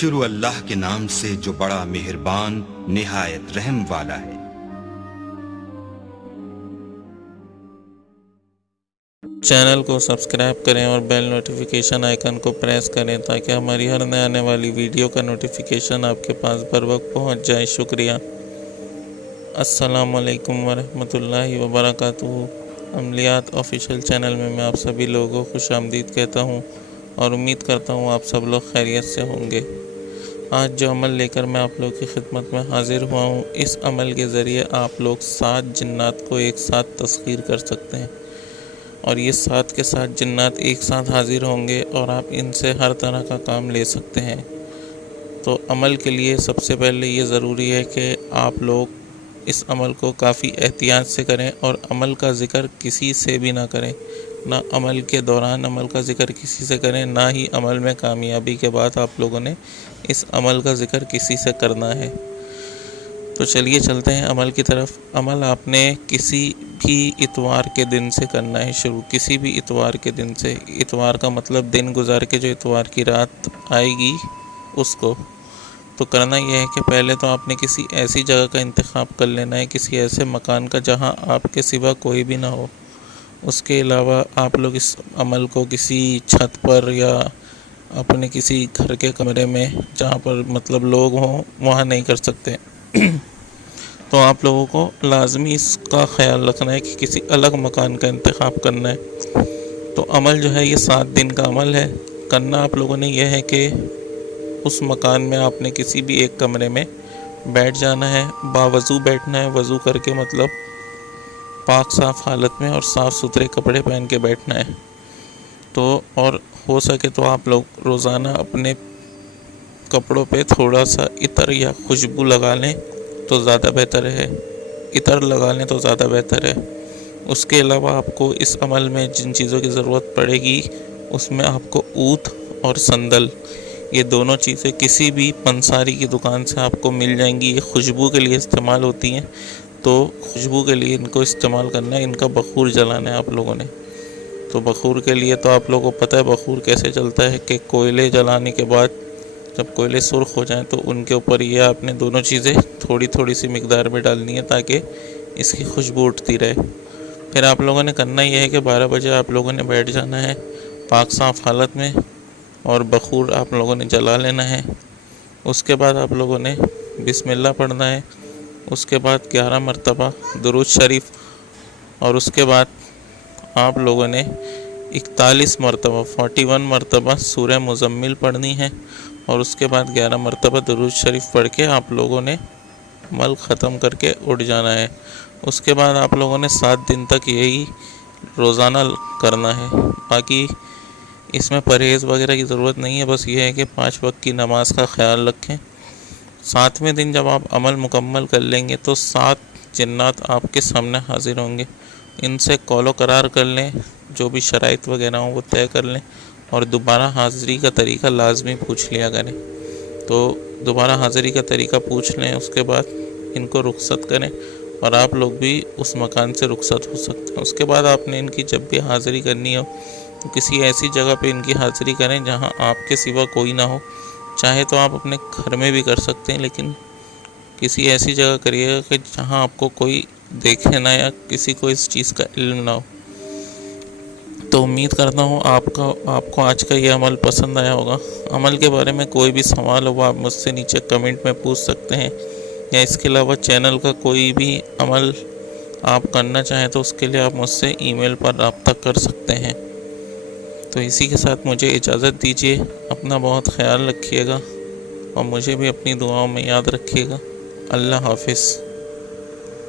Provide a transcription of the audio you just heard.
شروع اللہ کے نام سے جو بڑا مہربان نہایت رحم والا ہے۔ چینل کو سبسکرائب کریں اور بیل نوٹیفیکیشن آئیکن کو پریس کریں تاکہ ہماری ہر نئے آنے والی ویڈیو کا نوٹیفیکیشن آپ کے پاس بر وقت پہنچ جائے۔ شکریہ۔ السلام علیکم ورحمۃ اللہ وبرکاتہ۔ عملیات آفیشیل چینل میں آپ سبھی لوگوں کو خوش آمدید کہتا ہوں اور امید کرتا ہوں آپ سب لوگ خیریت سے ہوں گے۔ آج جو عمل لے کر میں آپ لوگ کی خدمت میں حاضر ہوا ہوں، اس عمل کے ذریعے آپ لوگ 7 جنات کو ایک ساتھ تسخیر کر سکتے ہیں، اور یہ 7 کے 7 جنات ایک ساتھ حاضر ہوں گے اور آپ ان سے ہر طرح کا کام لے سکتے ہیں۔ تو عمل کے لیے سب سے پہلے یہ ضروری ہے کہ آپ لوگ اس عمل کو کافی احتیاط سے کریں اور عمل کا ذکر کسی سے بھی نہ کریں، نہ عمل کے دوران عمل کا ذکر کسی سے کریں، نہ ہی عمل میں کامیابی کے بعد آپ لوگوں نے اس عمل کا ذکر کسی سے کرنا ہے۔ تو چلیے چلتے ہیں عمل کی طرف۔ عمل آپ نے کسی بھی اتوار کے دن سے کرنا ہے شروع، کسی بھی اتوار کے دن سے۔ اتوار کا مطلب دن گزار کے جو اتوار کی رات آئے گی اس کو۔ تو کرنا یہ ہے کہ پہلے تو آپ نے کسی ایسی جگہ کا انتخاب کر لینا ہے، کسی ایسے مکان کا جہاں آپ کے سوا کوئی بھی نہ ہو۔ اس کے علاوہ آپ لوگ اس عمل کو کسی چھت پر یا اپنے کسی گھر کے کمرے میں جہاں پر مطلب لوگ ہوں وہاں نہیں کر سکتے۔ تو آپ لوگوں کو لازمی اس کا خیال رکھنا ہے کہ کسی الگ مکان کا انتخاب کرنا ہے۔ تو عمل جو ہے یہ 7 دن کا عمل ہے۔ کرنا آپ لوگوں نے یہ ہے کہ اس مکان میں آپ نے کسی بھی ایک کمرے میں بیٹھ جانا ہے، باوضو بیٹھنا ہے۔ وضو کر کے مطلب پاک صاف حالت میں اور صاف ستھرے کپڑے پہن کے بیٹھنا ہے۔ تو اور ہو سکے تو آپ لوگ روزانہ اپنے کپڑوں پہ تھوڑا سا عطر یا خوشبو لگا لیں تو زیادہ بہتر ہے۔ عطر لگا لیں تو زیادہ بہتر ہے۔ اس کے علاوہ آپ کو اس عمل میں جن چیزوں کی ضرورت پڑے گی اس میں آپ کو عود اور سندل، یہ دونوں چیزیں کسی بھی پنساری کی دکان سے آپ کو مل جائیں گی۔ یہ خوشبو کے لیے استعمال ہوتی ہیں، تو خوشبو کے لیے ان کو استعمال کرنا ہے۔ ان کا بخور جلانا ہے آپ لوگوں نے۔ تو بخور کے لیے تو آپ لوگوں کو پتہ ہے بخور کیسے چلتا ہے کہ کوئلے جلانے کے بعد جب کوئلے سرخ ہو جائیں تو ان کے اوپر یہ آپ نے دونوں چیزیں تھوڑی تھوڑی سی مقدار میں ڈالنی ہے تاکہ اس کی خوشبو اٹھتی رہے۔ پھر آپ لوگوں نے کرنا یہ ہے کہ 12 بجے آپ لوگوں نے بیٹھ جانا ہے پاک صاف حالت میں، اور بخور آپ لوگوں نے جلا لینا ہے۔ اس کے بعد آپ لوگوں نے بسم اللہ پڑھنا ہے۔ اس کے بعد 11 مرتبہ درود شریف، اور اس کے بعد آپ لوگوں نے 41 مرتبہ 41 مرتبہ سورہ مزمل پڑھنی ہے، اور اس کے بعد 11 مرتبہ درود شریف پڑھ کے آپ لوگوں نے عمل ختم کر کے اٹھ جانا ہے۔ اس کے بعد آپ لوگوں نے 7 دن تک یہی روزانہ کرنا ہے۔ باقی اس میں پرہیز وغیرہ کی ضرورت نہیں ہے، بس یہ ہے کہ 5 وقت کی نماز کا خیال رکھیں۔ 7ویں دن جب آپ عمل مکمل کر لیں گے تو 7 جنات آپ کے سامنے حاضر ہوں گے۔ ان سے قول و قرار کر لیں، جو بھی شرائط وغیرہ ہوں وہ طے کر لیں، اور دوبارہ حاضری کا طریقہ لازمی پوچھ لیا کریں۔ تو دوبارہ حاضری کا طریقہ پوچھ لیں، اس کے بعد ان کو رخصت کریں اور آپ لوگ بھی اس مکان سے رخصت ہو سکتے ہیں۔ اس کے بعد آپ نے ان کی جب بھی حاضری کرنی ہو تو کسی ایسی جگہ پہ ان کی حاضری کریں جہاں آپ کے سوا کوئی نہ ہو۔ چاہے تو آپ اپنے گھر میں بھی کر سکتے ہیں، لیکن کسی ایسی جگہ کریے گا کہ جہاں آپ کو کوئی دیکھے نہ یا کسی کو اس چیز کا علم نہ ہو۔ تو امید کرتا ہوں آپ کو آج کا یہ عمل پسند آیا ہوگا۔ عمل کے بارے میں کوئی بھی سوال ہو وہ آپ مجھ سے نیچے کمنٹ میں پوچھ سکتے ہیں، یا اس کے علاوہ چینل کا کوئی بھی عمل آپ کرنا چاہیں تو اس کے لیے آپ مجھ سے ای میل پر رابطہ کر سکتے ہیں۔ تو اسی کے ساتھ مجھے اجازت دیجیے۔ اپنا بہت خیال رکھیے گا اور مجھے بھی اپنی دعاؤں میں یاد رکھیے گا۔ اللہ حافظ۔